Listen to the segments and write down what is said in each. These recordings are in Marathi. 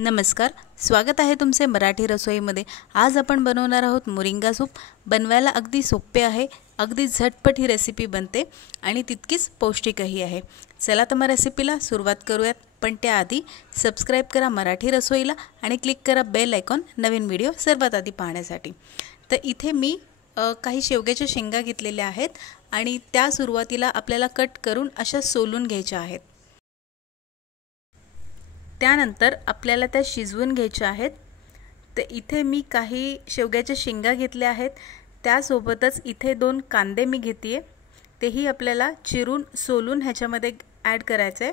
नमस्कार, स्वागत आहे तुमचे मराठी रसोईमध्ये। आज आपण बनवणार आहोत मोरिंगा सूप। बनवायला अगदी सोपे आहे, अगदी झटपट ही रेसिपी बनते आणि तितकीच पौष्टिकही आहे। चला तर मग रेसिपीला सुरुवात करूयात, पण त्याआधी सबस्क्राइब करा मराठी रसोईला आणि क्लिक करा बेल आयकॉन नवीन व्हिडिओ सर्वात आधी पाहण्यासाठी। तर इथे मी काही शेवग्याच्या शेंगा घेतलेल्या आहेत आणि त्या सुरुवातीला आपल्याला कट करून अशा सोलून घ्यायच्या आहेत। त्यानंतर आपल्याला त्या शिजवून घ्यायच्या आहेत। तर इथे मी काही शेवग्याच्या शेंगा घेतल्या आहेत, त्यासोबतच इथे 2 कांदे मी घेतेय, तेही आपल्याला चिरून सोलून ह्याच्यामध्ये ॲड करायचे आहे।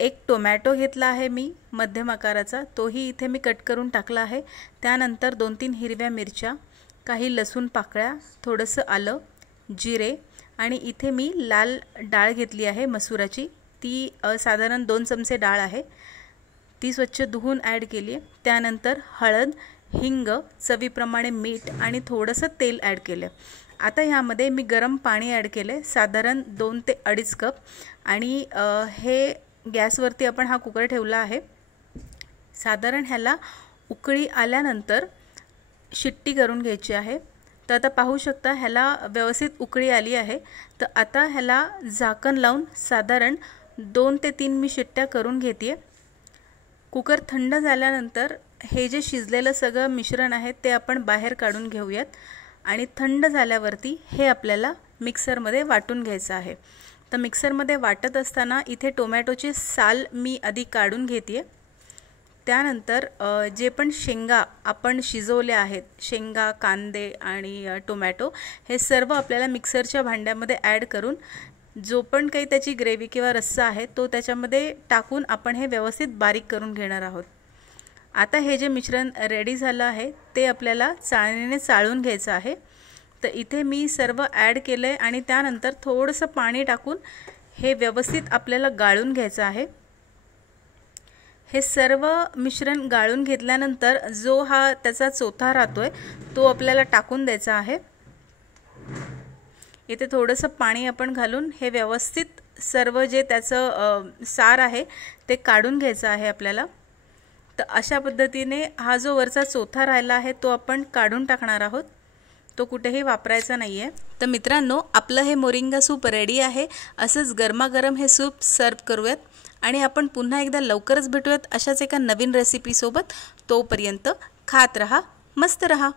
एक टोमॅटो घेतला आहे मी मध्यम आकाराचा, तोही इथे मी कट करून टाकला आहे। त्यानंतर 2-3 हिरव्या मिरच्या, काही लसूण पाकळ्या, थोडंसं आलं, जिरे आणि इथे मी लाल डाळ घेतली आहे मसुराची, ती साधारण 2 चमचे डाळ आहे, ती स्वच्छ धुवून ॲड केली आहे। त्यानंतर हळद, हिंग, चवीप्रमाणे मीठ आणि थोडंसं तेल ॲड केलं। आता ह्यामध्ये मी गरम पाणी ॲड केले, साधारण 2 ते 2.5 कप, आणि हे गॅसवरती आपण हा कुकर ठेवला आहे। साधारण ह्याला उकळी आल्यानंतर शिट्टी करून घ्यायची आहे। तर आता पाहू शकता ह्याला व्यवस्थित उकळी आली आहे। तर आता ह्याला झाकण लावून साधारण 2 ते 3 मी शिट्ट्या करून घेते। कुकर थंड झाल्यानंतर हे जे शिजलेलं सगळं मिश्रण आहे ते आपण बाहेर काढून घेऊयात आणि थंड झाल्यावरती हे आपल्याला मिक्सरमध्ये वाटून घ्यायचं आहे। तर मिक्सरमध्ये वाटत असताना इथे टोमॅटोची साल मी आधी काढून घेते। त्यानंतर जे पण शेंगा आपण शिजवले आहेत, शेंगा, कांदे आणि टोमॅटो, हे सर्व आपल्याला मिक्सरच्या भांड्यामध्ये ॲड करून जो पण काही त्याची ग्रेव्ही किंवा रस्सा आहे तो त्याच्यामध्ये टाकून आपण हे व्यवस्थित बारीक करून घेणार आहोत। आता हे जे मिश्रण रेडी झालं आहे ते आपल्याला चाळणीने चाळून घ्यायचं आहे। तर इथे मी सर्व ॲड केलं आहे आणि त्यानंतर थोडंसं पाणी टाकून हे व्यवस्थित आपल्याला गाळून घ्यायचं आहे। हे सर्व मिश्रण गाळून घेतल्यानंतर जो हा त्याचा चोथा राहतोय तो आपल्याला टाकून द्यायचा आहे। इथे थोडंसं पाणी आपण घालून हे व्यवस्थित सर्व जे त्याचं सार आहे ते काढून घ्यायचं आहे आपल्याला। तर अशा पद्धतीने हा जो वरचा चोथा राहिला आहे तो आपण काढून टाकणार आहोत, तो कुठेही वापरायचा नाही आहे। तर मित्रांनो, आपलं हे मोरिंगा सूप रेडी आहे। असंच गरमागरम हे सूप सर्व करूयात आणि आपण पुन्हा एकदा लवकरच भेटूयात अशाच एका नवीन रेसिपीसोबत। तोपर्यंत खात रहा, मस्त रहा।